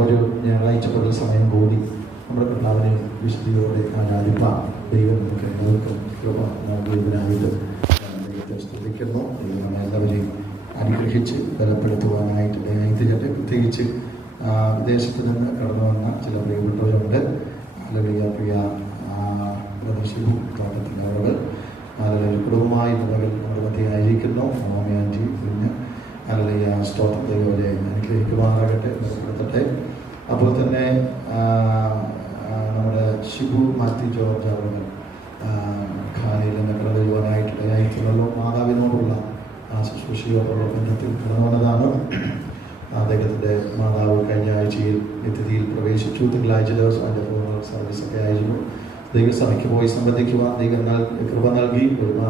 ഒരു ഞായറാഴ്ച പകൽ സമയം കൂടി നമ്മുടെ കർത്താവിനെ വിശുദ്ധിയോടെ ആരാധിപ്പാൻ ദൈവം നമുക്ക് എല്ലാവർക്കും കൃപ ഞാൻ ദൈവത്തെ സ്തുതിക്കുന്നു. ദൈവം എല്ലാവരെയും അനുഗ്രഹിച്ച് ബലപ്പെടുത്തുവാനായിട്ട് ദൈവത്തെ പ്രത്യേകിച്ച് വിദേശത്ത് നിന്ന് കടന്നു വന്ന ചില പ്രിയപ്പെട്ടവരുണ്ട്. അല്ലെങ്കിൽ പ്രിയ പ്രദർശിപ്പും അളവ് അല്ലെങ്കിൽ കുടുംബമായി നിലവിൽ ആയിരിക്കുന്നു. മോമയാന്റി പിന്നെ അല്ലെങ്കിൽ സ്തോത്രം ദൈവരെ അനുഗ്രഹിക്കുമാറാകട്ടെ ബലപ്പെടുത്തട്ടെ അപ്പോൾ തന്നെ ആ, ആ, നമ്മുടെ ഷിബു മാത്യു ജോർജ് അവർ ഖാനയിൽ നിന്ന് കടന്നു വരുവാനായിട്ട് ഇടയായിട്ടുള്ളല്ലോ മാതാവിനോടുള്ള ആ ശുശ്രൂഷയോടുള്ള ബന്ധത്തിൽ കടന്നു വന്നതാണ്. അദ്ദേഹത്തിന്റെ മാതാവ് കഴിഞ്ഞ ആഴ്ചയിൽ നിത്യതിയിൽ പ്രവേശിച്ചു. തിങ്കളാഴ്ച ദിവസം അതിന്റെ പൂർണ സർവീസൊക്കെ ആയിരുന്നു. ദൈവസഭയ്ക്ക് പോയി സംബന്ധിക്കുവാൻ ദൈവം കൃപ നൽകി. ഒരു ആ,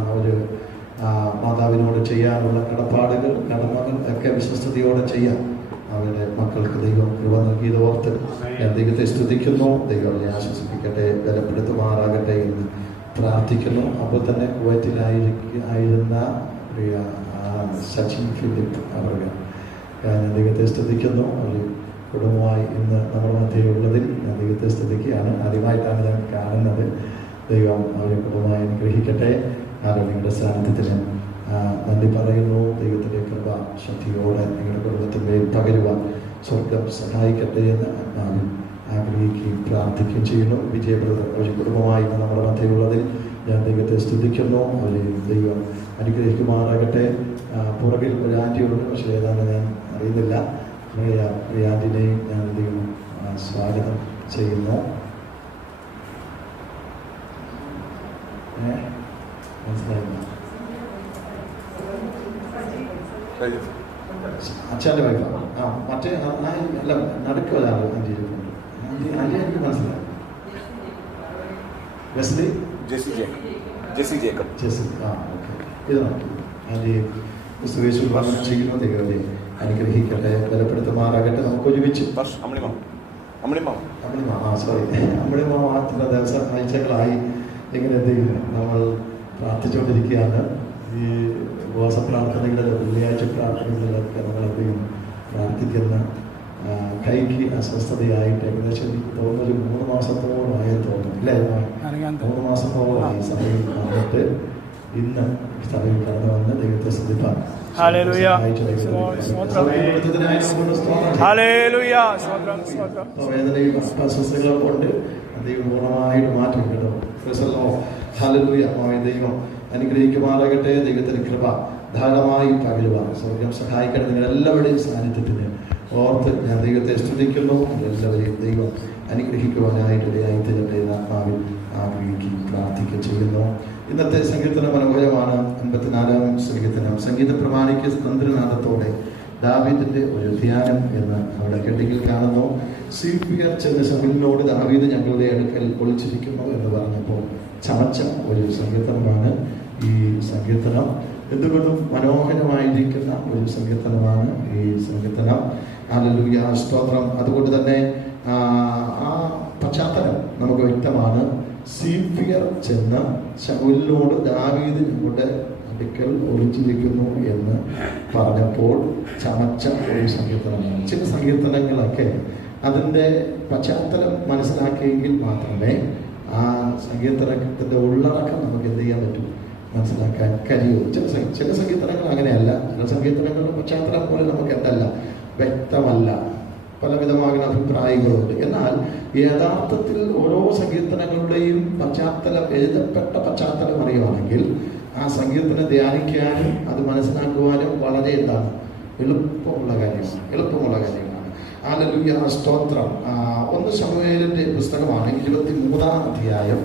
മാതാവിനോട് ചെയ്യാനുള്ള കടപ്പാടുകൾ കടമകൾ ഒക്കെ വിശ്വസ്തയോടെ ചെയ്യാൻ അവരുടെ മക്കൾക്ക് ദൈവം കൃപ നൽകിയത് ഓർത്ത് ഞാൻ ദൈവത്തെ സ്തുതിക്കുന്നു. ദൈവം അവരെ ആശ്വസിപ്പിക്കട്ടെ ബലപ്പെടുത്തുമാറാകട്ടെ എന്ന് പ്രാർത്ഥിക്കുന്നു. അപ്പോൾ തന്നെ കുവൈറ്റിലായിരിക്ക ആയിരുന്ന സച്ചിൻ ഫിലിപ്പ് അവർക്ക് ഞാൻ ദൈവത്തെ സ്തുതിക്കുന്നു. ഒരു കുടുംബമായി ഇന്ന് നമ്മുടെ മധ്യയുള്ളതിൽ ഞാൻ ദൈവത്തെ സ്തുതിക്കുകയാണ്. ആദ്യമായിട്ടാണ് ഞാൻ കാണുന്നത്. ദൈവം അവരെ കുടുംബമായി അനുഗ്രഹിക്കട്ടെ. ആരോഗ്യങ്ങളുടെ സാന്നിധ്യത്തിന് നന്ദി പറയുന്നു. ദൈവത്തിന്റെ കൃപ ശക്തിയോടെ നിങ്ങളുടെ കുടുംബത്തിന്മേൽ പകരുവാൻ സ്വർഗം സഹായിക്കട്ടെ എന്ന് ആത്മാവിൽ ആഗ്രഹിക്കുകയും പ്രാർത്ഥിക്കുകയും ചെയ്യുന്നു. വിജയപ്രദ കുടുംബമായി നമ്മുടെ മധ്യയുള്ളതിൽ ഞാൻ ദൈവത്തെ സ്തുതിക്കുന്നു. അവരെ ദൈവം അനുഗ്രഹിക്കുമാറാകട്ടെ. പുറകിൽ ഒരു ആന്റിയുണ്ട് പക്ഷേ ഏതാണ് ഞാൻ അറിയുന്നില്ല. ആന്റിനെയും ഞാൻ ദൈവം സ്വാഗതം ചെയ്യുന്നു. ഏ? അച്ഛന്റെ വൈഫാണ് ആ? മറ്റേ അല്ല നടുക്ക് ഒരാൾ ആന്റി ആന്റി എനിക്ക് മനസ്സിലായി. Wesley Jessy Jacob. ജെസി ജേക്കബ്. ജെസ്സി ആ ഓക്കെ. ഇത് നോക്കി. ആന്റി ക്രിസ്തുവേശു പറഞ്ഞു ചെയ്യുന്നു ദൈവത്തെ അനുഗ്രഹിക്കട്ടെ ബലപ്പെടുത്തുമാറാകട്ടെ നമുക്ക് ഒരുമിച്ച് വർഷ് അമ്മണിമാ. അമ്മണിമാ. അമ്മിണിമാ ആ സോറി അമ്മിണിമാ ചില ദിവസം ആഴ്ചകളായി എങ്ങനെ നമ്മൾ പ്രാർത്ഥിച്ചുകൊണ്ടിരിക്കുകയാണ്. ഈ ഉപവാസ പ്രാർത്ഥനകളിൽ വെള്ളിയാഴ്ച പ്രാർത്ഥനകളിലൊക്കെ നമ്മളെപ്പോഴും പ്രാർത്ഥിക്കുന്ന കൈക്ക് അസ്വസ്ഥതയായിട്ട് ഏകദേശം എനിക്ക് തോന്നുന്നു ഒരു മൂന്ന് മാസത്തോളമായി തോന്നുന്നു. ഇല്ലേ? മൂന്ന് മാസത്തോളമായി സഭയിൽ വന്നിട്ട് ഇന്ന് സഭയിൽ കടന്നു വന്ന് ദൈവത്തെ ശ്രദ്ധിപ്പാൻ വേദനയും അസ്വസ്ഥതകളും കൊണ്ട് ദൈവം പൂർണമായിട്ട് മാറ്റും കേട്ടോ ഹല്ലേലൂയ ആമേൻ. ദൈവം അനുഗ്രഹിക്കുമാറാകട്ടെ. ദൈവത്തിന് കൃപ ധാരാളമായി പകരുവാൻ സ്വർഗം സഹായിക്കണം നിങ്ങൾ എല്ലാവരുടെയും സാന്നിധ്യത്തിന് ഓർത്ത് ഞാൻ ദൈവത്തെ സ്തുതിക്കുന്നു. എല്ലാവരെയും ദൈവം അനുഗ്രഹിക്കുവാനായിട്ട് ഇടയായി തീരട്ടെ എന്ന് ആത്മാവിൽ ആഗ്രഹിക്കുകയും പ്രാർത്ഥിക്കുകയും ചെയ്യുന്നു. ഇന്നത്തെ സംഗീതത്തിന് മനോഹരമാണ് അൻപത്തിനാലാം സംഗീതനം സംഗീത പ്രമാണിക്ക് സ്വതന്ത്രനാഥത്തോടെ ദാവീദിന്റെ ഒരു ധ്യാനം എന്ന് അവിടെ കെട്ടിയിൽ കാണുന്നു. സീഫിയർ ചെന്ന ശമുലിനോട് ദാവീദ് ഞങ്ങളുടെ അടുക്കൽ ഒളിച്ചിരിക്കുന്നു എന്ന് പറഞ്ഞപ്പോൾ ചമച്ച ഒരു സങ്കീർത്തനമാണ് ഈ സങ്കീർത്തനം എന്തുകൊണ്ടും മനോഹരമായിരിക്കുന്ന ഒരു സങ്കീർത്തനമാണ് ഈ സങ്കീർത്തനം ഹല്ലേലൂയ സ്തോത്രം. അതുകൊണ്ട് തന്നെ ആ, പശ്ചാത്തലം നമുക്ക് വ്യക്തമാണ്. സീഫിയർ ചെന്ന് ശൗലിനോട് ദാവീദ് ഞങ്ങളുടെ അടുക്കൽ ഒളിച്ചിരിക്കുന്നു എന്ന് പറഞ്ഞപ്പോൾ ചമച്ച ഒരു സങ്കീർത്തനമാണ് ചില സങ്കീർത്തനങ്ങളൊക്കെ അതിന്റെ പശ്ചാത്തലം മനസ്സിലാക്കിയെങ്കിൽ മാത്രമേ ആ സങ്കീർത്തനത്തിന്റെ ഉള്ളടക്കം നമുക്ക് എന്ത് ചെയ്യാൻ പറ്റും? മനസ്സിലാക്കാൻ കഴിയൂ. ചില ചില സംഗീതങ്ങൾ അങ്ങനെയല്ല. ചില സംഗീതങ്ങളുടെ പശ്ചാത്തലം പോലും നമുക്ക് എന്തല്ല? വ്യക്തമല്ല. പലവിധമാകുന്ന അഭിപ്രായങ്ങളുണ്ട്. എന്നാൽ യഥാർത്ഥത്തിൽ ഓരോ സങ്കീർത്തനങ്ങളുടെയും പശ്ചാത്തലം എഴുതപ്പെട്ട പശ്ചാത്തലം അറിയുവാണെങ്കിൽ ആ സങ്കീർത്തനം ധ്യാനിക്കാനും അത് മനസ്സിലാക്കുവാനും വളരെ എന്താണ്? എളുപ്പമുള്ള കാര്യമാണ്. എളുപ്പമുള്ള കാര്യമാണ്. ആലലുയ്യ സ്തോത്രം. ഒന്ന് സമൂഹലിന്റെ പുസ്തകമാണ് ഇരുപത്തി മൂന്നാം അധ്യായം.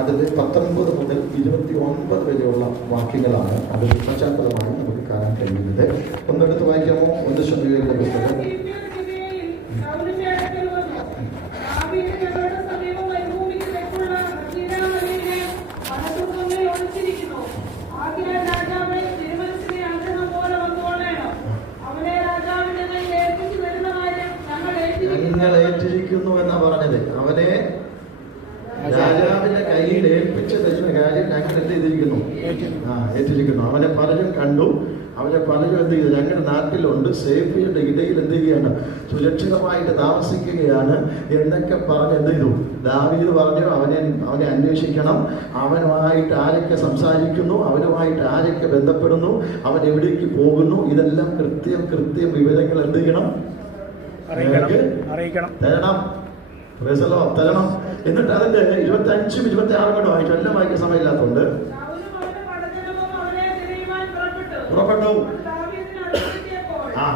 അതിൽ പത്തൊൻപത് മുതൽ ഇരുപത്തി ഒൻപത് വരെയുള്ള വാക്യങ്ങളാണ് അതിൽ പശ്ചാത്തലമായി നമുക്ക് കാണാൻ കഴിയുന്നത്. ഒന്നെടുത്ത് വായിക്കാമോ? ഒന്ന് സമൂഹലിന്റെ പുസ്തകം ഞങ്ങൾ ഏറ്റിരിക്കുന്നു എന്നാ പറഞ്ഞത് അവനെ രാജാവിന്റെ കയ്യിൽ ഏൽപ്പിച്ചു തരുന്ന കാര്യം ഞങ്ങൾ എന്ത് ചെയ്തിരിക്കുന്നു ആ ഏറ്റിരിക്കുന്നു അവനെ പലരും കണ്ടു. അവരെ പലരും എന്ത് ചെയ്തു? ഞങ്ങളുടെ നാട്ടിലുണ്ട്. സേഫിയുടെ ഇടയിൽ എന്ത് ചെയ്യാണ് സുരക്ഷിതമായിട്ട് താമസിക്കുകയാണ് എന്നൊക്കെ പറഞ്ഞ് എന്ത് ചെയ്തു? ദാവീദ് പറഞ്ഞു അവനെ അവനെ അന്വേഷിക്കണം. അവനുമായിട്ട് ആരൊക്കെ സംസാരിക്കുന്നു? അവനുമായിട്ട് ആരൊക്കെ ബന്ധപ്പെടുന്നു? അവൻ എവിടേക്ക് പോകുന്നു? ഇതെല്ലാം കൃത്യം കൃത്യം വിവരങ്ങൾ എന്ത് ചെയ്യണം? അറിയിക്കണം. തരണം. തരണം. എന്നിട്ട് അതിന്റെ ഇരുപത്തി അഞ്ചും ഇരുപത്തി ആറും കൂടെ വായിച്ചു. എല്ലാം വായിക്കാൻ സമയമില്ലാത്തതുകൊണ്ട് ശൗലും അവന്റെ പടജ്ജനവും അവനെ തിരയുവാൻ പുറപ്പെട്ടു. ആ.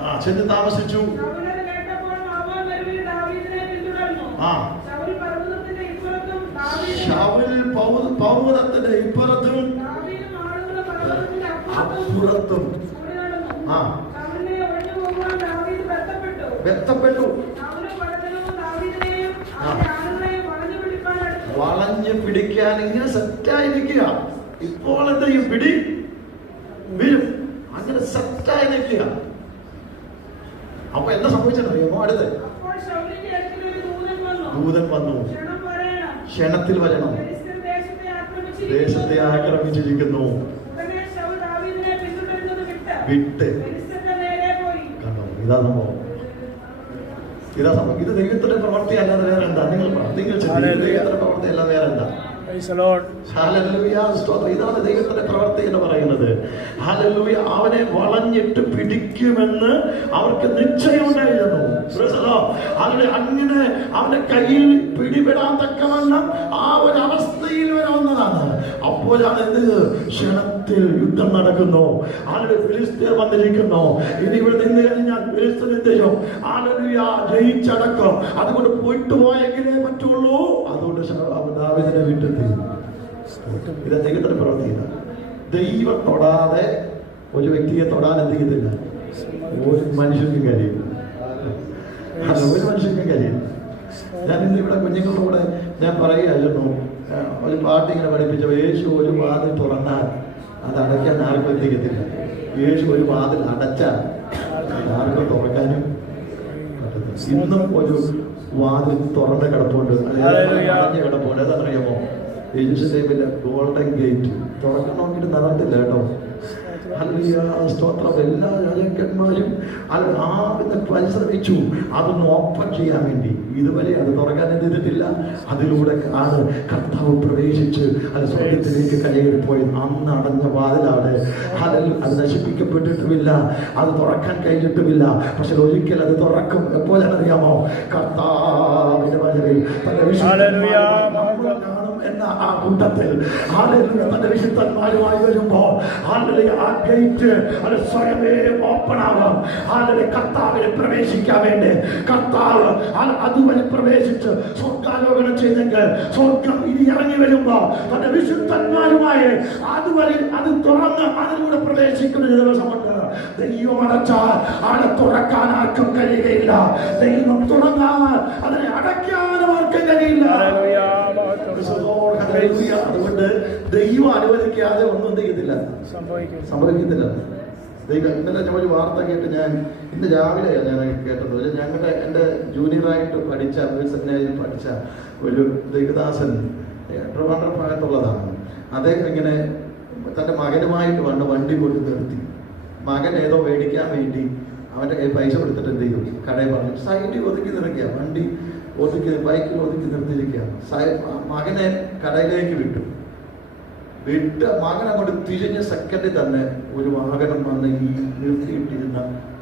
ആ ചെന്ന് താമസിച്ചു. ആ. ഇപ്പുറത്തും ഷൗൽ പൗരത്തിന്റെ അപ്പുറത്തും ആ. വ്യക്തപ്പെട്ടു. വളഞ്ഞ് പിടിക്കാൻ ഇങ്ങനെ സെറ്റായിരിക്കുക ചെയ്യും പിടി വീഴും. അങ്ങനെ സെറ്റായി നിൽക്കുക. അപ്പൊ എന്താ സംഭവിച്ചറിയാമോ അടുത്ത്. ദൂതൻ വന്നു. ക്ഷണത്തിൽ വരണം. ദേശത്തെ ആക്രമിച്ചിരിക്കുന്നു. വിട്ട്. ഇതാ സംഭവം. ഇതാ സംഭവം. ഇത് ദൈവത്തിന്റെ പ്രവൃത്തി അല്ലാതെ വേറെ എന്താ നിങ്ങൾ. നിങ്ങൾ. ദൈവത്തിന്റെ പ്രവൃത്തി അല്ലാതെ വേറെ എന്താ ഇതാണ് ദൈവത്തിന്റെ പ്രവർത്തി എന്ന് പറയുന്നത്. ഹല്ലേലൂയ അവനെ വളഞ്ഞിട്ട് പിടിക്കുമെന്ന് അവർക്ക് നിശ്ചയമുണ്ടായിരുന്നു Lord. അങ്ങനെ അവന്റെ കയ്യിൽ പിടിപെടാൻ തക്കവണ്ണം ആ ഒരു വന്നതാണ് അപ്പോഴാണ് എന്ത്? ക്ഷണത്തിൽ യുദ്ധം നടക്കുന്നു. ആരുടെ ഫിലിസ്തീർ വന്നിരിക്കുന്നു. ഇനി ഇവിടെ നിന്ന് കഴിഞ്ഞാൽ ഫിലിസ്തീൻ എന്ത് ചെയ്യും? ആലലുയ ജയിച്ചടക്കം. അതുകൊണ്ട് പോയിട്ട് പോയെങ്കിലേ പറ്റുള്ളൂ. അതുകൊണ്ട് വീട്ടിൽ ദാവീദിനെ വിട്ടെത്തി ഇത് ദൈവത്തിന്റെ പ്രവൃത്തിയില്ല ദൈവം തൊടാതെ ഒരു വ്യക്തിയെ തൊടാൻ എന്ത് ചെയ്തില്ല ഒരു മനുഷ്യർക്കും കഴിയില്ല. ഒരു മനുഷ്യർക്കും കഴിയില്ല. ഞാൻ ഇന്ന് ഇവിടെ കുഞ്ഞുങ്ങളുടെ കൂടെ ഞാൻ പറയുകയായിരുന്നു. ഒരു പാട്ട് ഇങ്ങനെ പഠിപ്പിച്ചു യേശു ഒരു വാതിൽ തുറന്നാൽ അത് അടയ്ക്കാൻ ആർക്കും എത്തിക്കത്തില്ല യേശു ഒരു വാതിൽ അടച്ചാൽ അത് ആർക്കും തുറക്കാനും ഇന്നും ഒരു വാതിൽ തുറന്ന കിടപ്പുണ്ട്. അടഞ്ഞ കിടപ്പുണ്ട്. അതറിയാമോ യേശുദേവിന്റെ ഗോൾഡൻ ഗേറ്റ്. തുറക്കാൻ നോക്കിയിട്ട് നടന്നില്ല കേട്ടോ. സ്തോത്രം. എല്ലാ രാജാക്കന്മാരും അത് പരിശ്രമിച്ചു. അതൊന്ന് ഓപ്പൺ ചെയ്യാൻ വേണ്ടി. ഇതുവരെ അത് തുറക്കാൻ എന്തിട്ടില്ല അതിലൂടെ ആണ് കർത്താവ് പ്രവേശിച്ച് അത് സ്വർഗത്തിലേക്ക് പോയി അന്ന് അടഞ്ഞ വാതിലാണ്. അതിൽ അത് നശിപ്പിക്കപ്പെട്ടിട്ടുമില്ല. അത് തുറക്കാൻ കഴിഞ്ഞിട്ടുമില്ല. പക്ഷെ ഒരിക്കൽ അത് തുറക്കും. എപ്പോഴാണെന്നറിയാമോ? കർത്താവിന്റെ വരവിൽ തന്റെ ഹല്ലേലൂയ. എന്ന ആ കൂട്ടത്തിൽ. തന്റെ വിശുദ്ധന്മാരുമായി വരുമ്പോൾ ആ ഗേറ്റ് അത് സ്വയമേ ഓപ്പൺ ആവാം. കർത്താവിനെ പ്രവേശിക്കാൻ വേണ്ടി. കർത്താവ് അത് അതുവരെ പ്രവേശിച്ച് സ്വർഗാലോകനം ചെയ്തെങ്കിൽ സ്വർഗം ഇനി ഇറങ്ങി വരുമ്പോൾ തന്റെ വിശുദ്ധന്മാരുമായി അതുവരെ അത് തുറന്ന് അതിലൂടെ പ്രവേശിക്കുന്ന ദിവസമുണ്ട്. ദൈവം അടച്ചാൽ അവിടെ തുറക്കാൻ ആർക്കും കഴിയുകയില്ല. ദൈവം തുറന്നാൽ അതിനെ അടയ്ക്കാനും ആർക്കും കഴിയില്ല. അതുകൊണ്ട് ദൈവം അനുവദിക്കാതെ ഒന്നും ചെയ്തില്ല സംഭവിക്കും. സംഭവിക്കത്തില്ല. ദൈവം ഇന്നലെ ഞാൻ ഒരു വാർത്ത കേട്ട് ഞാൻ ഇന്ന് രാവിലെ ഞാൻ കേട്ടത്. ഞങ്ങളുടെ എന്റെ ജൂനിയറായിട്ട് പഠിച്ച ഒരു പഠിച്ച ഒരു ദൈവദാസൻ ട്രിവാൻഡ്രം ഭാഗത്തുള്ളതാണ്. അദ്ദേഹം ഇങ്ങനെ തന്റെ മകനുമായിട്ട് വന്ന് വണ്ടി കൊണ്ട് നിർത്തി. മകൻ ഏതോ മേടിക്കാൻ വേണ്ടി അവന്റെ കയ്യിൽ പൈസ കൊടുത്തിട്ട് എന്ത് ചെയ്യും കടയിൽ പറഞ്ഞു സൈഡിൽ ഒതുക്കി നിറയ്ക്കുക. വണ്ടി ഒതുക്കി ബൈക്കിൽ ഒതുക്കി നിർത്തിയിരിക്കുക സൈ- മകനെ കടയിലേക്ക് വിട്ടു. വിട്ട് മകൻ അങ്ങോട്ട് തിരിഞ്ഞ സെക്കൻഡിൽ തന്നെ ഒരു വാഹനം വന്ന് ഈ നിർത്തിയിട്ടിരുന്ന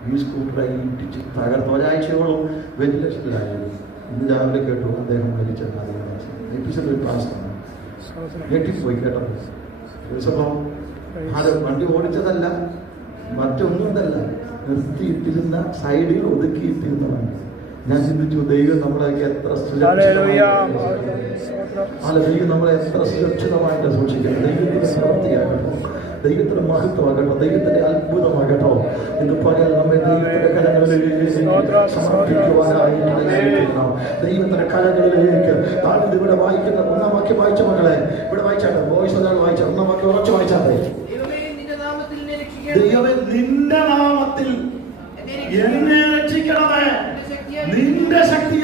ഈ സ്കൂട്ടറെ ഇടിച്ച് തകർന്ന ഒരാഴ്ചയോളം വെന്റിലേഷനിലായിരുന്നു ഇന്ന് രാവിലെ കേട്ടു അദ്ദേഹം മരിച്ചെന്ന് സ്തോത്രം. ഞെട്ടിപ്പോയി കേട്ടോ. ഒരു വണ്ടി ഓടിച്ചതല്ല മറ്റൊന്നുമല്ല നിർത്തിയിട്ടിരുന്ന സൈഡിൽ ഒതുക്കിയിട്ടിരുന്ന വണ്ടി. ഞാൻ ചിന്തിച്ചു ദൈവം നമ്മളെയൊക്കെ എത്ര. അല്ല ദൈവം നമ്മളെ എത്ര സുരക്ഷിതമായിട്ട് സൂക്ഷിക്കണം. ദൈവത്തിന്റെ പ്രവൃത്തിയാകട്ടോ ദൈവത്തിന്റെ മഹത്വമാകട്ടോ. ദൈവത്തിന്റെ അത്ഭുതമാകട്ടോ. എന്ന് പകൽ നമ്മെ ദൈവത്തിന്റെ കരങ്ങളിലേക്ക്. ദൈവത്തിന്റെ കരങ്ങളിലേക്ക് താൻ ഇവിടെ വായിക്കുന്ന ഒന്നാം വാക്യം വായിച്ച മക്കളെ ഇവിടെ വായിച്ചാട്ടെ വോയിസ് ഒരാൾ വായിച്ച. ഒന്നാം വാക്യം ഉറച്ചു വായിച്ചാട്ടെ ദൈവമേ നിന്റെ നാമത്തിൽ എന്നെ രക്ഷിക്കണമേ. ദൈവമേ നിന്റെ നാമത്തിൽ എന്നെ രക്ഷിക്കണമേ നിന്റെ ശക്തിയാൽ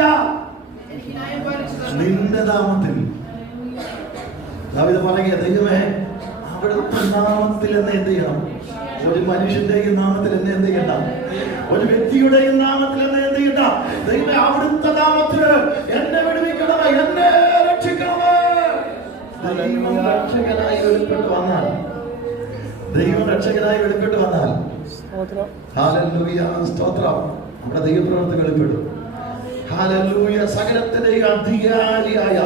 നിന്റെ നാമത്തിൽ. പറയുക ദൈവമേ അവിടുത്തെ നാമത്തിൽ എന്നെ എന്ത് ചെയ്യണം? ഒരു മനുഷ്യന്റെയും നാമത്തിൽ എന്നെ എന്ത് ചെയ്യണ്ട? ഒരു വ്യക്തിയുടെയും നാമത്തിൽ എന്നെ എന്ത് ചെയ്യണ്ട? ദൈവമേ അവിടുത്തെ നാമത്തിൽ എന്നെ വിടുവിക്കണമേ എന്നെ രക്ഷിക്കണമേ. ദൈവം രക്ഷകനായി വെളിപ്പെട്ട് വന്നാൽ. ദൈവം രക്ഷകനായി വെളിപ്പെട്ട് വന്നാൽ. സ്തോത്രം. നമ്മുടെ ദൈവപ്രവർത്തി വെളിപ്പെടും. സകലത്തിന്റെ അധികാരിയായ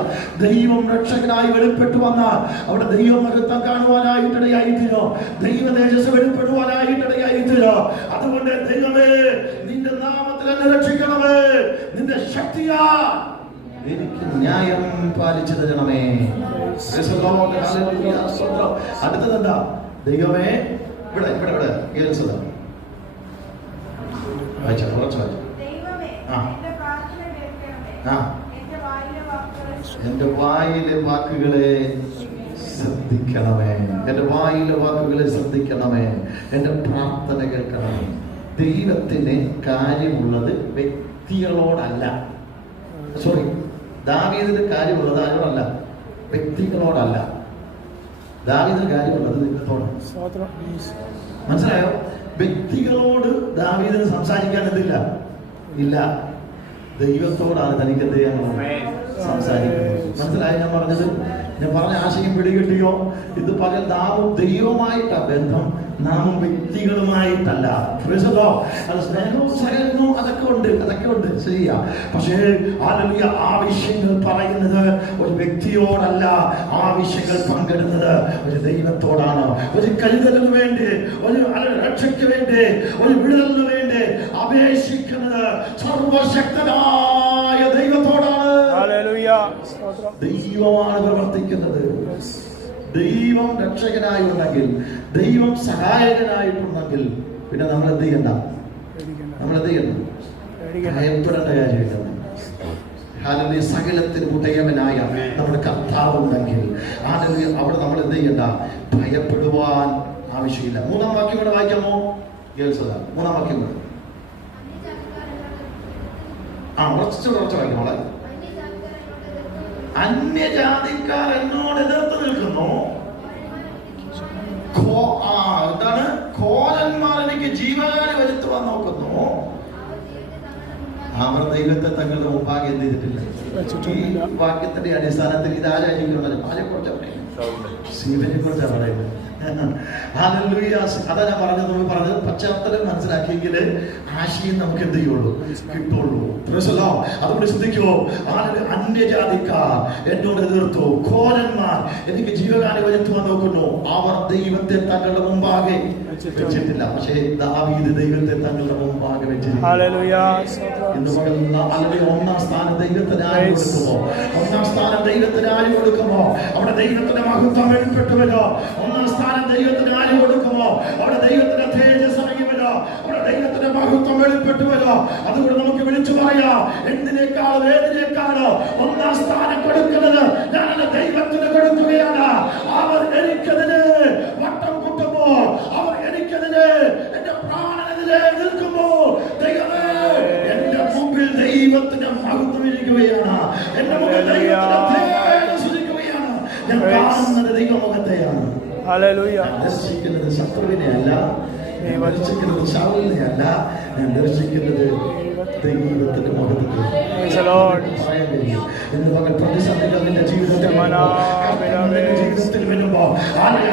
ദൈവം രക്ഷകനായി വെളിപ്പെട്ടു വന്നാൽ അവിടെ ദൈവമഹത്വം കാണുവാനായിട്ടിടയായിത്തീരോ ദൈവ തേജസ് വെളിപ്പെടുവാനായിട്ടിടയായിത്തീരോ അതുകൊണ്ട് ദൈവമേ നിന്റെ നാമത്തിൽ എന്നെ രക്ഷിക്കണമേ. നിന്റെ ശക്തിയാ. എനിക്ക് ന്യായം പാലിച്ചു തരണമേ. അടുത്തത് എന്താ? ദൈവമേ ഇവിടെ ഇവിടെ ഇവിടെ. കേൾസത വായിച്ചു കുറച്ച് വായിച്ചു. ആ. എന്റെ പ്രാർത്ഥന കേൾക്കണമേ ആ. എന്റെ വായിലെ വാക്കുകളെ ശ്രദ്ധിക്കണമേ. എന്റെ വായിലെ വാക്കുകളെ ശ്രദ്ധിക്കണമേ. എന്റെ പ്രാർത്ഥന കേൾക്കണമേ. ദൈവത്തിന് കാര്യമുള്ളത് വ്യക്തികളോടല്ല. സോറി ദാവീദിന് കാര്യമുള്ളത് ആരോടല്ല? വ്യക്തികളോടല്ല. ദാവീദിന് കാര്യമുള്ളത് ദൈവത്തോടാണ്. മനസ്സിലായോ? വ്യക്തികളോട് ദാവീദിന് സംസാരിക്കാൻ എന്തില്ല? ഇല്ല. ദൈവത്തോടാണ് തനിക്ക് എന്ത് ചെയ്യാനുള്ളത് സംസാരിക്കുന്നത്. മനസ്സിലായി ഞാൻ പറഞ്ഞത്? ഞാൻ പറഞ്ഞ ആശയം പിടികിട്ടിയോ? ഇത് പകൽ നാമും ദൈവമായിട്ട ബന്ധം നാമും വ്യക്തികളുമായിട്ടല്ല. മനസ്സിലോ അത് സ്നേഹവും സഹകരണവും അതൊക്കെ ഉണ്ട് അതൊക്കെ ഉണ്ട്. ശരിയാ. പക്ഷേ ആലുയ ആവശ്യങ്ങൾ പറയുന്നത് ഒരു വ്യക്തിയോടല്ല ആവശ്യങ്ങൾ പങ്കിടുന്നത് ഒരു ദൈവത്തോടാണ്. ഒരു കരുതലിന് വേണ്ടി ഒരു രക്ഷയ്ക്ക് വേണ്ടി ഒരു വിടുതലിന് അപേക്ഷിക്കുന്നത് സർവശക്തനായ ദൈവത്തോടാണ്. ദൈവമാണ് പ്രവർത്തിക്കുന്നത്. ദൈവം രക്ഷകനായി ഉണ്ടെങ്കിൽ ദൈവം സഹായകനായിട്ടുണ്ടെങ്കിൽ പിന്നെ നമ്മൾ എന്ത് ചെയ്യണ്ട? നമ്മൾ എന്ത് ചെയ്യണം ഭയപ്പെടേണ്ട കാര്യമില്ല. ഹാലലി സകലത്തിന് ഉടയവനായ നമ്മുടെ കർത്താവ് ഉണ്ടെങ്കിൽ ഹാലലി അവിടെ നമ്മൾ എന്ത് ചെയ്യണ്ട? ഭയപ്പെടുവാൻ ആവശ്യമില്ല. മൂന്നാം വാക്യം കൂടെ വായിക്കാമോ? കേൾസത മൂന്നാം വാക്യം കൂടെ. ആ ഉറച്ചു ഉറച്ചു വായിക്കാം മോളെ അന്യജാതിക്കാർ എന്നോട് എതിർത്ത് നിൽക്കുന്നു എന്താണ് ഘോരന്മാർ എനിക്ക് ജീവകാലി വരുത്തുവാൻ നോക്കുന്നു അവർ ദൈവത്തെ തങ്ങളുടെ മുമ്പാകെ എന്ത് ചെയ്തിട്ടില്ല ഈ വാക്യത്തിന്റെ അടിസ്ഥാനത്തിൽ ഇത് ആരായിരിക്കും പറയുന്നത് സീവനെ കുറിച്ചാണ് പറയുന്നത്. അതാ ഞാൻ പറഞ്ഞത് നമ്മൾ പറഞ്ഞത് പശ്ചാത്തലം മനസ്സിലാക്കിയെങ്കിൽ ആശയം നമുക്ക് എന്ത് ചെയ്യുള്ളൂ? കിട്ടുള്ളൂ. അതുകൊണ്ട് ശ്രദ്ധിക്കോ ആളുകൾ അന്യജാതിക്കാർ എന്നോട് എതിർത്തു. കോരന്മാർ എനിക്ക് ജീവകാലി വരുത്തുവാൻ നോക്കുന്നു. അവർ ദൈവത്തെ തങ്ങളുടെ മുമ്പാകെ വെച്ചിട്ടില്ല. പക്ഷേ ദാവീദ് ദൈവത്തെ തങ്ങളുടെ മുമ്പാകെ വെച്ചിട്ടില്ല ഒന്നാം സ്ഥാനം ദൈവത്തിന് ആര് കൊടുക്കുമോ? ഒന്നാം സ്ഥാനം ദൈവത്തിന് ആര് കൊടുക്കുമോ? അവിടെ ദൈവത്തിന്റെ മഹത്വം വെളിപ്പെട്ടുവല്ലോ. ദൈവത്തിന് ആര് കൊടുക്കുമോ? അവിടെ ദൈവത്തിന്റെ തേജസ് അറിയുമല്ലോ. അവിടെ ദൈവത്തിന്റെ മഹത്വം വെളിപ്പെട്ടുവല്ലോ അതുകൊണ്ട് നമുക്ക് വിളിച്ചു പറയാം എന്തിനേക്കാളും ഏതിനേക്കാളോ ഒന്നാം സ്ഥാനം കൊടുക്കുന്നത് ഞാൻ ദൈവത്തിന് കൊടുക്കുകയാണ്. അവർ എനിക്കതിന് വട്ടം കൂട്ടുമോ അവർ എനിക്കതിന് എന്റെ പ്രാണനെതിരെ നിൽക്കുമ്പോൾ ദൈവമേ എന്റെ മുമ്പിൽ ദൈവത്തിന്റെ മഹത്വം ഇരിക്കുകയാണ്. എന്റെ മുമ്പിൽ ദൈവത്തിന്റെ ഞാൻ കാണുന്നത് ദൈവമുഖത്തെയാണ്. ഞാൻ ദർശിക്കുന്നത് ശത്രുവിനെ അല്ല ഞാൻ ദർശിക്കുന്നത് ശാവലിനെ അല്ല ഞാൻ ദർശിക്കുന്നത് ദൈവത്തിന്റെ മുഖത്തെ. ഇന്ന് പകൽ പ്രതിസന്ധികൾ നിന്റെ ജീവിതത്തിൽ ജീവിതത്തിൽ വരുമ്പോ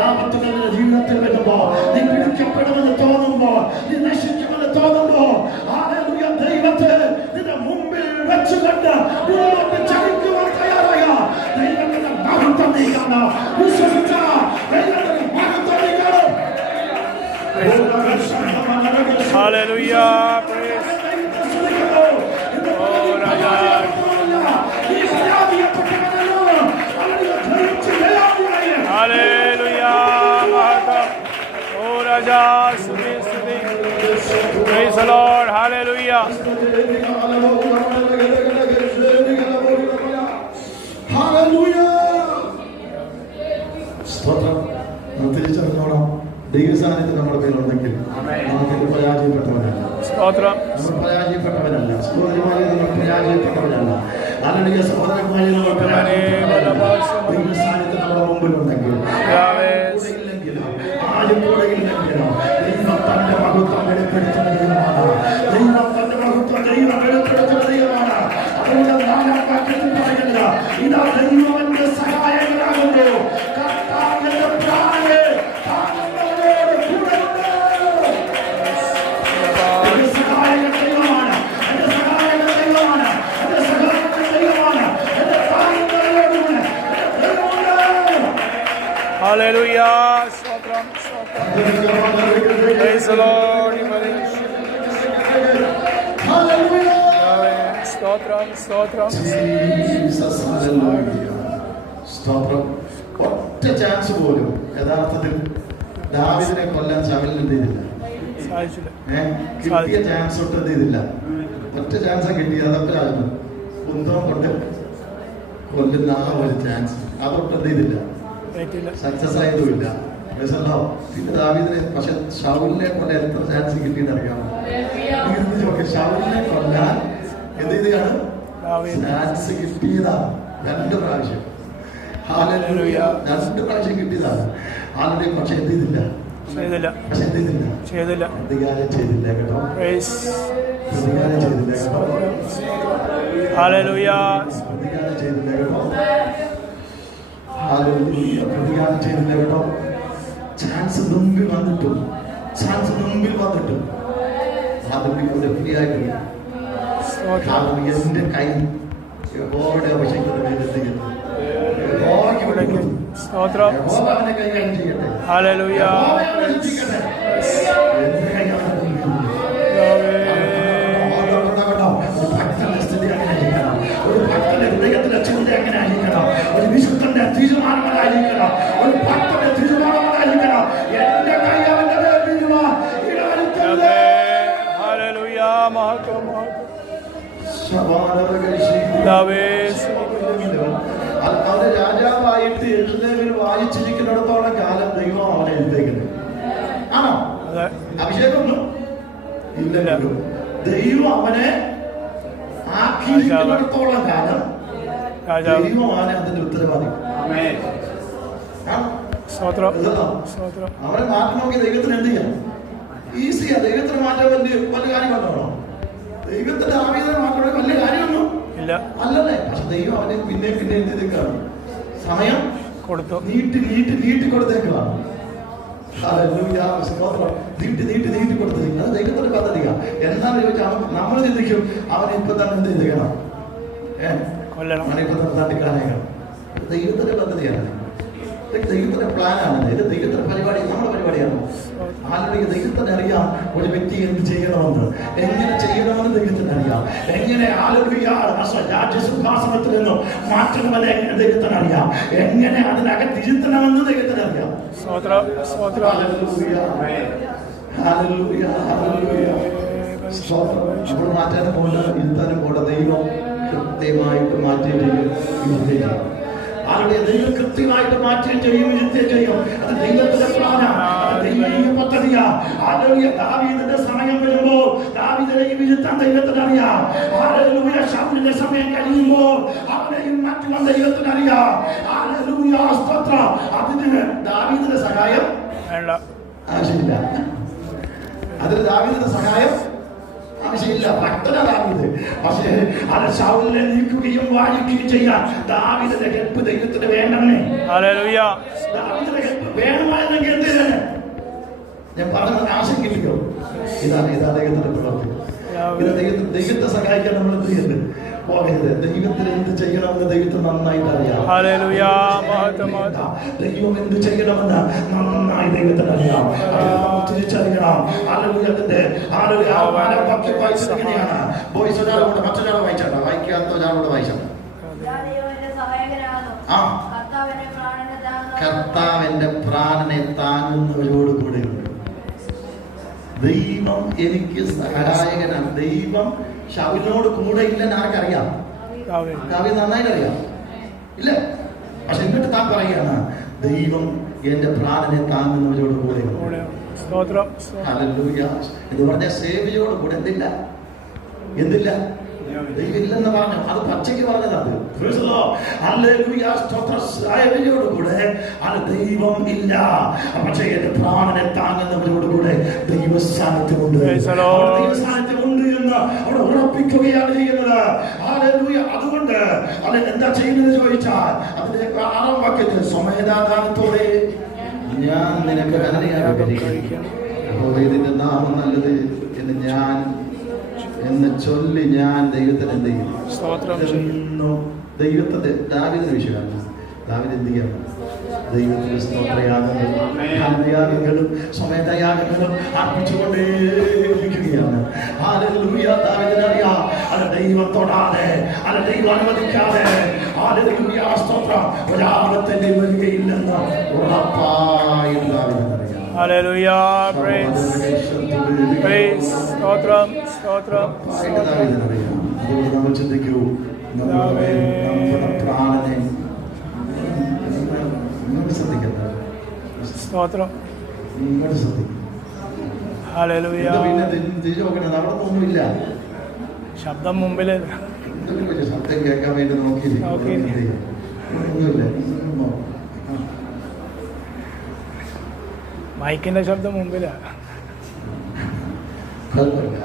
ആപത്തുകൾ നിന്റെ ജീവിതത്തിൽ വരുമ്പോ നീ പിടിക്കപ്പെടുമെന്ന് തോന്നുമ്പോ നീ നശിക്കുമെന്ന് തോന്നുമ്പോ ഹല്ലേലൂയ, ദൈവത്തെ നിന്റെ മുമ്പിൽ വെച്ചുകൊണ്ട് ചലിക്കുവാൻ തയ്യാറായ ദൈവത്തിന്റെ മഹത്വം നീ കാണാം. Hallelujah. Praise. Oh, Raja. Hallelujah. Oh, Raja. Praise the Lord. Hallelujah. സ്തോത്രം അനേക സഹോദരന്മാരെ നമ്മൾ നമ്മൾ Praise the Lord. Hallelujah. Stotram, stotram. Jesus, hallelujah. സ്തോത്രം ഒറ്റ ചാൻസ് പോലും. യഥാർത്ഥത്തിൽ ദാവിദിനെ കൊല്ലാൻ ശവലിന് എന്ത് ചെയ്തില്ല? കിട്ടിയ ചാൻസ് ഒട്ടും എന്ത് ചെയ്തില്ല. ഒറ്റ ചാൻസ് കിട്ടി. അതൊക്കെ കുന്തം കൊണ്ട് കൊല്ലുന്ന ആ ഒരു ചാൻസ് അതൊട്ടും എന്ത് ചെയ്തില്ല. സക്സസ് ആയതുമില്ല? പിന്നെ ദാവീദിനെ പക്ഷെ ഷൗലിനെ കൊല്ലാൻ എത്ര ചാൻസ് കിട്ടിയെന്ന് അറിയാമോ? ഷൗലിനെ കൊല്ലാൻ എന്ത് ചെയ്താണ്. ചാൻസ് കിട്ടിയതാണ്. രണ്ട് പ്രാവശ്യം. രണ്ട് പ്രാവശ്യം കിട്ടിയതാണ്. ആളുടെ പക്ഷെ എന്ത് ചെയ്തില്ല. ചെയ്തില്ല. പക്ഷെ എന്ത് ചെയ്തില്ല. ചെയ്തില്ല. പ്രതികാരം ചെയ്തില്ല കേട്ടോ. പ്രതികാരം ചെയ്തില്ല കേട്ടോ. പ്രതികാരം ചെയ്തില്ല കേട്ടോ. പ്രതികാരം ചെയ്യുന്നില്ല കേട്ടോ ചാൻസ് മുമ്പിൽ വന്നിട്ടും ചാൻസ് മുമ്പിൽ വന്നിട്ടും ആദ്യം ഫ്രീ ആയിട്ട് കാരണം എന്റെ കൈ യഹോവയുടെ അഭിഷേകത്തിന് വേണ്ടി ചെയ്യുന്നു യഹോവയ്ക്ക് വേണ്ടി കൈകാര്യം ചെയ്യട്ടെ. രാജാവ്. ദൈവം അതിന്റെ ഉത്തരവാദി അവരെ മാറ്റണമെങ്കിൽ ദൈവത്തിന് എന്ത് ചെയ്യണം ഈസിയാ ദൈവത്തിന് മാറ്റാൻ വലിയ വലിയ കാര്യം വന്നോളോ ദൈവത്തിന്റെ ആവേദന മാറ്റണമെങ്കിൽ വലിയ കാര്യമൊന്നും ഇല്ല. അല്ലല്ലേ? പക്ഷെ ദൈവം അവനെ പിന്നെ പിന്നെ എന്ത് ചെയ്തേക്കാണ്. സമയം കൊടുത്തു. നീട്ടി നീട്ടി നീട്ടി കൊടുത്തേക്കാണ്. നീട്ടി നീട്ടി നീട്ടി കൊടുത്തേക്ക് അത് ദൈവത്തിന്റെ പദ്ധതിയാണ് എന്നാന്ന് ചോദിച്ചാൽ നമ്മൾ ചിന്തിക്കും അവൻ ഇപ്പൊ തന്നെ എന്ത് ചെയ്തേക്കണം? ഏഹ് കൊല്ലണം. തന്നെ ദൈവത്തിന്റെ പദ്ധതിയാണ്. ദൈവത്തിന്റെ പ്ലാനാണ് ഇത്. ദൈവത്തിന്റെ പരിപാടി നമ്മുടെ പരിപാടിയാണ്. ആളുടെ ദൈവത്തിന് അറിയാം ഒരു വ്യക്തി എന്ത് ചെയ്യണമെന്ന്. എങ്ങനെ ചെയ്യണമെന്ന് ദൈവത്തിന് അറിയാം. എങ്ങനെ ആളുകൾ രാജ്യസിംഹാസനത്തിൽ നിന്നും മാറ്റണമെന്ന് എങ്ങനെ ദൈവത്തിന് അറിയാം. എങ്ങനെ അതിനകത്ത് ഇരുത്തണമെന്ന് ദൈവത്തിന് അറിയാം. മാറ്റാനും പോലെ ഇരുത്താനും പോലെ ദൈവം. കൃത്യമായിട്ട് മാറ്റുകയും ചെയ്യും യുദ്ധം ചെയ്യും. ആരുടെ ദൈവം കൃത്യമായിട്ട് മാറ്റുകയും ചെയ്യും യുദ്ധം ചെയ്യും? അത് ദൈവത്തിന്റെ പ്രാണ അത് ദൈവീയ പദ്ധതിയാ. ആരോഗ്യ ദാവീദിന്റെ സമയം വരുമ്പോൾ ദാവീദിനെയും ഇരുത്താൻ ദൈവത്തിന് അറിയാം. ആരോഗ്യ ശൗലിന്റെ സമയം കഴിയുമ്പോൾ അവനെയും മാറ്റുവാൻ ദൈവത്തിന് അറിയാം. ആരോഗ്യ സ്തോത്രം. അതിന് ദാവീദിന്റെ സഹായം ആവശ്യമില്ല. അതിന് ദാവീദിന്റെ സഹായം ആവശ്യമില്ല ഭക്തന ദാവീദ് പക്ഷേ അത് ശൗലിനെ നീക്കുകയും വാഴിക്കുകയും ചെയ്യാൻ ദാവിദിന്റെ ഹെൽപ്പ് ദൈവത്തിന് വേണ്ടെന്നേ. Hallelujah. ദാവീദിന്റെ ഹെൽപ്പ് വേണമായിരുന്നെങ്കിൽ എന്ത്? ഞാൻ പറഞ്ഞത് ആശങ്കയില്ലയോ ഇതാണ് ഇതാ ദൈവത്തിന്റെ പ്രവർത്തി ഇത് ദൈവത്തെ ദൈവത്തെ സഹായിക്കാൻ നമ്മൾ എന്ത് ചെയ്യുന്നത് പോകരുത്. ദൈവത്തിന് എന്ത് ചെയ്യണമെന്ന് ദൈവത്തിന് നന്നായിട്ട് അറിയാം. ദൈവം എന്ത് ചെയ്യണമെന്ന് നന്നായി ദൈവത്തിന് അറിയാം. നാം തിരിച്ചറിയണം. ആരോഗ്യത്തിന്റെ ആരോഗ്യ വാക്യം വായിച്ചത് എങ്ങനെയാണ്? ബോയ്സ് ഒരാളോട് മറ്റൊരാൾ വായിച്ചാട്ടോ. വായിക്കാത്ത ഒരാളോട് വായിച്ചാട്ടോ ആ. കർത്താവിന്റെ പ്രാണനെ താങ്ങുന്ന കർത്താവിന്റെ പ്രാണനെ താങ്ങുന്നവരോട് കൂടെയുണ്ട്. ദൈവം എനിക്ക് സഹായകനാണ്. ദൈവം ശവിനോട് കൂടെ ഇല്ലെന്ന് ആർക്കറിയാം? കാവ്യ. കവി നന്നായിട്ട് അറിയാം ഇല്ല. പക്ഷെ എന്നിട്ട് താൻ പറയാണ് ദൈവം എന്റെ പ്രാണനെ താങ്ങുന്നവരോട് കൂടെ എന്ന് പറഞ്ഞ സേവയോട് കൂടെ എന്തില്ല? എന്തില്ല? ദൈവമില്ലെന്ന് പറഞ്ഞു? അത് പച്ചയ്ക്ക് പറഞ്ഞതാണ്. കൂടെ. അത് ദൈവം ഇല്ല. പക്ഷേ എന്റെ പ്രാണനെ താങ്ങുന്നവരോട് കൂടെ ദൈവസ്ഥാനത്തിനുണ്ട് Praise എന്ന് അവിടെ ഉറപ്പിക്കുകയാണ് ചെയ്യുന്നത്. അതുകൊണ്ട് അത് എന്താ ചെയ്യുന്നത് ചോദിച്ചാൽ അതിന്റെ ആറാം വാക്യത്തിൽ സ്വമേധാദാനത്തോടെ ഞാൻ നിനക്ക് ഇതിന്റെ നാമം നല്ലത് എന്ന് ഞാൻ എന്ന് ചൊല്ലി ഞാൻ ദൈവത്തിന് എന്ത് ചെയ്യും? ദൈവത്തിന്റെ ദാവിദിന് വിഷയമാണ് ദാവിദ് എന്ത് ചെയ്യണം? ദൈവത്തിന്റെ സ്തോത്രയാഗങ്ങളും യാഗങ്ങളും സമേതയാഗങ്ങളും അർപ്പിച്ചുകൊണ്ടേയിരിക്കുകയാണ് ദാവീദിനറിയാം അത് ദൈവം തൊടാതെ അത് ദൈവം അനുവദിക്കാതെ. സ്തോത്രം. ഒരാപത്തിന്റെ വരികയില്ലെന്ന് ഉറപ്പായും Hallelujah. Praise. Praise. സ്തോത്രം സ്തോത്രം. ഉറപ്പായിട്ട് ദാവീദിനറിയാം അതുകൊണ്ട് നമ്മൾ ചിന്തിക്കൂ നമ്മുടെ നമ്മുടെ പ്രാണനെ ഇങ്ങോട്ട് ശ്രദ്ധിക്കണ്ട. സ്തോത്രം. ഇങ്ങോട്ട് ശ്രദ്ധിക്കും ഹല്ലേലൂയ. ഇത് പിന്നെ തിരി- തിരിച്ചു നോക്കണേ അവിടെ ഒന്നുമില്ല. ശബ്ദം മുമ്പിൽ. എന്തെങ്കിലും വലിയ ശബ്ദം കേൾക്കാൻ വേണ്ടി നോക്കിയില്ലേ. ഒന്നുമില്ല. മൈക്കിന്റെ ശബ്ദം മുമ്പിലാണ് കുഴപ്പമില്ല.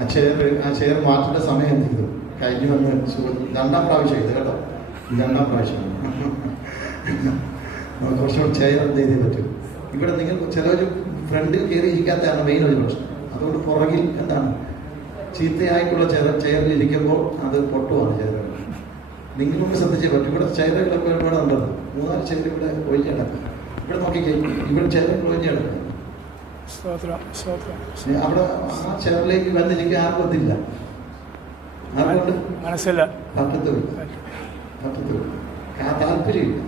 ആ ചെയർ ആ ചെയർ മാറ്റേണ്ട സമയം എന്ത് ചെയ്തു? കഴിഞ്ഞു വന്ന് രണ്ടാം പ്രാവശ്യം ഇത് കേട്ടോ. രണ്ടാം പ്രാവശ്യം. നമുക്ക് കുറച്ചുകൂടെ ചെയർ എന്ത് ചെയ്തേ പറ്റും. ഇവിടെ നിങ്ങൾ ചിലവർ ഫ്രണ്ടിൽ കയറി ഇരിക്കാത്തതാണ് മെയിൻ ഒരു പ്രശ്നം. അതുകൊണ്ട് പുറകിൽ എന്താണ്? ചീത്തയായിട്ടുള്ള ചെയർ ചെയറിൽ ഇരിക്കുമ്പോൾ അത് പൊട്ടുവാണ് ചെയർ നിങ്ങളൊന്ന് ശ്രദ്ധിച്ചേ പറ്റും. ഇവിടെ ചെയറുകളൊക്കെ ഒരുപാട് ഉണ്ടല്ലോ മൂന്നാൽ ചെയർ ഇവിടെ ഒഴിഞ്ഞിടക്കും ഇവിടെ നോക്കിക്കേ ഇവിടെ ചെയറുകൾ ഒഴിഞ്ഞിടക്കും സ്തോത്രം സ്തോത്രം അവിടെ ആ ചെയറിലേക്ക് വന്നിരിക്കാൻ ആർക്കും ഒത്തില്ല ആർക്കും മനസ്സില്ല. പറ്റത്തുള്ളൂ പറ്റത്തുള്ളൂ ആ താല്പര്യമില്ല.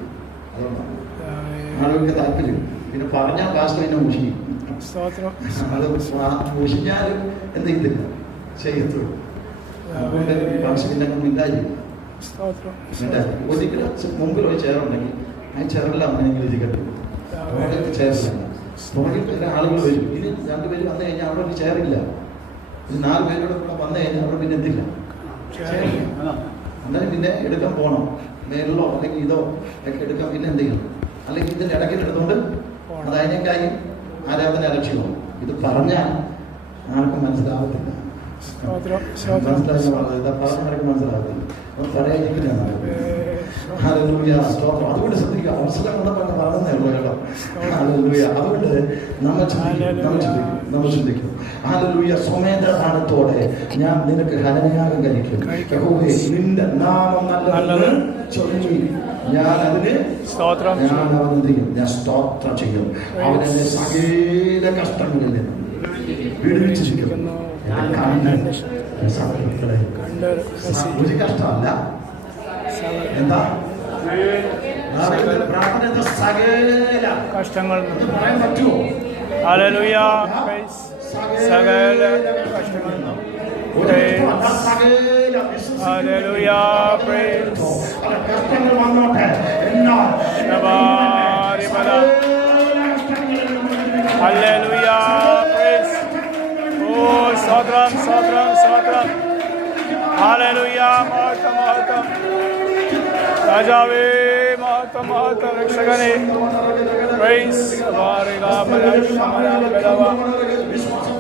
ആളുകൾക്ക് താല്പര്യം. പിന്നെ പറഞ്ഞാൽ പാസ്റ്റർ എന്നെ മോഷിക്കും. സ്തോത്രം. അത് ആ മുഷിഞ്ഞാലും എന്ത് ചെയ്തില്ല ചെയ്യത്തുള്ളൂ അതുകൊണ്ട് പാസ്റ്റർ പിന്നെ മിണ്ടായിരിക്കും സ്തോത്രം. മിണ്ടായിരിക്കും ഒരിക്കലും മുമ്പിൽ ഒരു ചെയറുണ്ടെങ്കിൽ ആ ചെയറെല്ലാം അങ്ങനെ ഇരിക്കട്ടെ പുറകിലത്തെ ചെയറില്ല പുറകിൽ ചില ആളുകൾ വരും. ഇനി രണ്ടുപേര് വന്നു കഴിഞ്ഞാൽ അവിടെ ഒരു ചെയറില്ല നാല് പേരോട് കൂടെ വന്നു കഴിഞ്ഞാൽ അവിടെ പിന്നെ എന്തില്ല? അന്നേരം പിന്നെ എടുക്കാൻ പോകണം മേലിലോ അല്ലെങ്കിൽ ഇതോ ഒക്കെ എടുക്കാൻ പിന്നെ എന്ത് ചെയ്യണം? അല്ലെങ്കിൽ ഇതിന്റെ ഇടയ്ക്ക് എടുത്തുകൊണ്ട് അത് അതിനേക്കായി ആരാധന അലക്ഷ്യമാണ് ഇത് പറഞ്ഞാൽ ആർക്കും മനസ്സിലാവത്തില്ല. അതുകൊണ്ട് ശ്രദ്ധിക്കുക. അവസരം ഉള്ളൂ കേട്ടോ. അതുകൊണ്ട് നമ്മൾ ചിന്തിക്കും. നമ്മൾ ചിന്തിക്കും. നമ്മൾ സ്വമേധാനത്തോടെ ഞാൻ നിനക്ക് ഹനനയാഗം കഴിക്കും. യഹോവേ നിന്റെ നാമം നല്ലത്. ചൊല്ലി. ഞാൻ അതിന് സ്തോത്രം ഞാൻ അവൻ ചെയ്യും. ഞാൻ സ്തോത്രം ചെയ്യും. അവൻ എന്നെ സകല കഷ്ടങ്ങളിൽ നിന്നും വിടുവിച്ചിരിക്കും ഒരു കഷ്ടമല്ല. എന്താ? പ്രാർത്ഥന സകല. കഷ്ടങ്ങൾ പറയാൻ പറ്റുമോ പ്രൈസ് സകല കഷ്ടങ്ങൾ ഒരു കഷ്ടമല്ല, സകല വിശ്വസിക്കുന്ന ഹല്ലേലൂയ പ്രൈസ് പല കഷ്ടങ്ങൾ വന്നോട്ടെ എന്നാൽ ശബാരി ബല. ഹല്ലേലൂയ പ്രൈസ് ഓ സ്തോത്രം സ്തോത്രം സ്തോത്രം ഹല്ലേലൂയ മഹത്വം മഹത്വം രാജാവേ മഹത്വം മഹത്വം രക്ഷകനെ പ്രൈസ് ശബാരി ബല ശമന ബലവ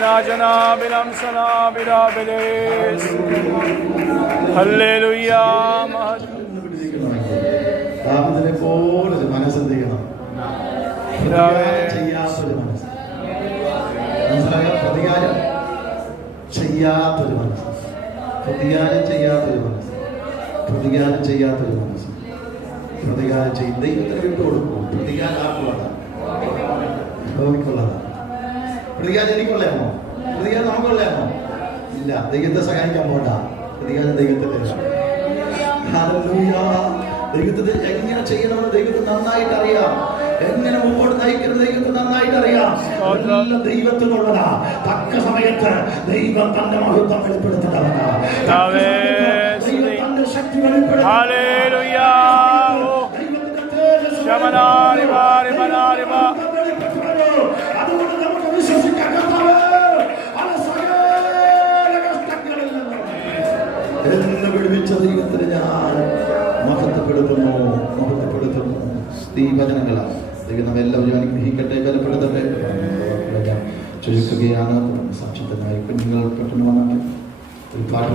ബാലബല ബിനാജന ബിലംസന ബിലാബിലേസ് ഹല്ലേലൂയ ദാവീദിനെ പോലെ ഒരു. ചെയ്യാത്തൊരു മനസ്സ്. മനസ്സിലായോ? പ്രതികാരം ചെയ്യാത്തൊരു മനസ്സ്. പ്രതികാരം ചെയ്യാത്തൊരു മനസ്സ്. പ്രതികാരം ചെയ്യാത്തൊരു മനസ്സ്. പ്രതികാരം ചെയ്യും ദൈവത്തിന് വിട്ടു കൊടുക്കും പ്രതികാരം ആർക്കുള്ളതാണ്? യഹോവയ്ക്കുള്ളതാണ് പ്രതികാരം എനിക്കുള്ളയാണോ പ്രതികാരം നമുക്കുള്ളയാണോ ഇല്ല ദൈവത്തെ സഹായിക്കാൻ പോണ്ട. പ്രതികാരം ദൈവത്തിന്റെ. ദൈവത്തിന് എങ്ങനെ ചെയ്യണമെന്ന് ദൈവത്തിന് നന്നായിട്ട് അറിയാം. എങ്ങനെ മുമ്പോട്ട് നയിക്കുന്നത് ദൈവത്തിന് നന്നായിട്ട് അറിയാം. എല്ലാം ദൈവത്തിനുള്ളതാ തക്ക സമയത്ത് ദൈവം തന്റെ മഹത്വം വെളിപ്പെടുത്തുന്നവനാ. സമയത്ത് ശക്തി. ദൈവത്തിന് ഞാൻ മഹത്വപ്പെടുത്തുന്നു മഹത്വപ്പെടുത്തുന്നു. ദീപജനങ്ങളാണ് ദൈവം നമ്മെല്ലാവരും അനുഗ്രഹിക്കട്ടെ ബലപ്പെടുത്തട്ടെ. ചുരുക്കുകയാണ്. സാക്ഷ്യത്തിനായി കുഞ്ഞുങ്ങൾ പെട്ടെന്ന് വന്നിട്ട് ഒരു പാട്ട്